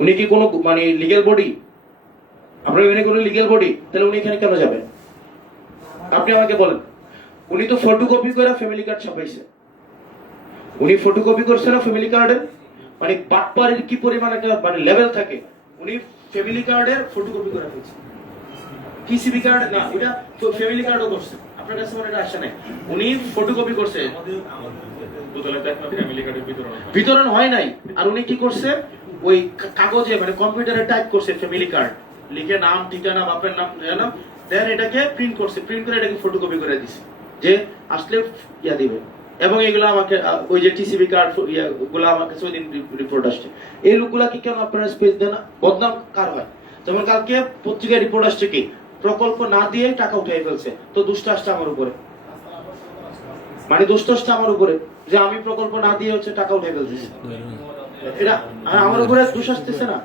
উনি কি কোনো মানে লিগ্যাল বডি? আপনার এখানে কোনো লিগ্যাল বডি? তাহলে উনি এখানে কেন যাবেন? আপনি আমাকে বলেন। উনি তো ফটোকপি করে ফ্যামিলি কার্ড ছাপাইছে। উনি ফটোকপি করছে না ফ্যামিলি কার্ডের? মানে বাটপাড়ির কি পরিমাণ একটা মানে লেভেল থাকে। উনি ফ্যামিলি কার্ডের ফটোকপি করে ফেলছে। টিসিবি কার্ড না, ওটা ফ্যামিলি কার্ডও করছে। আপনার কাছে মনে এটা আসে নাই। উনি ফটোকপি করছে। বিতরণ হয় নাই। আর উনি কি করছে? ওই কাগজে মানে কম্পিউটারে টাইপ করছে ফ্যামিলি কার্ড লিখে নাম ঠিকানা বাপের নাম জানো, দেন এটাকে প্রিন্ট করছে, প্রিন্ট করে এটাকে ফটোকপি করে দিছে যে আসলে ইয়া দিবে। এবং এগুলো আমাকে ওই যে টিসিবি কার্ড গুলো আমার কাছে ওই দিন রিপোর্ট আসছে। এই লোকগুলা কি কেন আপনারা স্পেস দেন না? বদনাম কার হয়? যেমন কালকে পত্রিকায় রিপোর্ট আসছে কি প্রকল্প না দিয়ে টাকা উঠাই ফেলছে, তো দুষ্ট আসছে আমার উপরে। মানে দুষ্ট আসছে আমার উপরে যে আমি প্রকল্প না দিয়ে হচ্ছে টাকা উঠাই ফেলতেছি। এটা আমার উপরে দোষ আসতেছে না।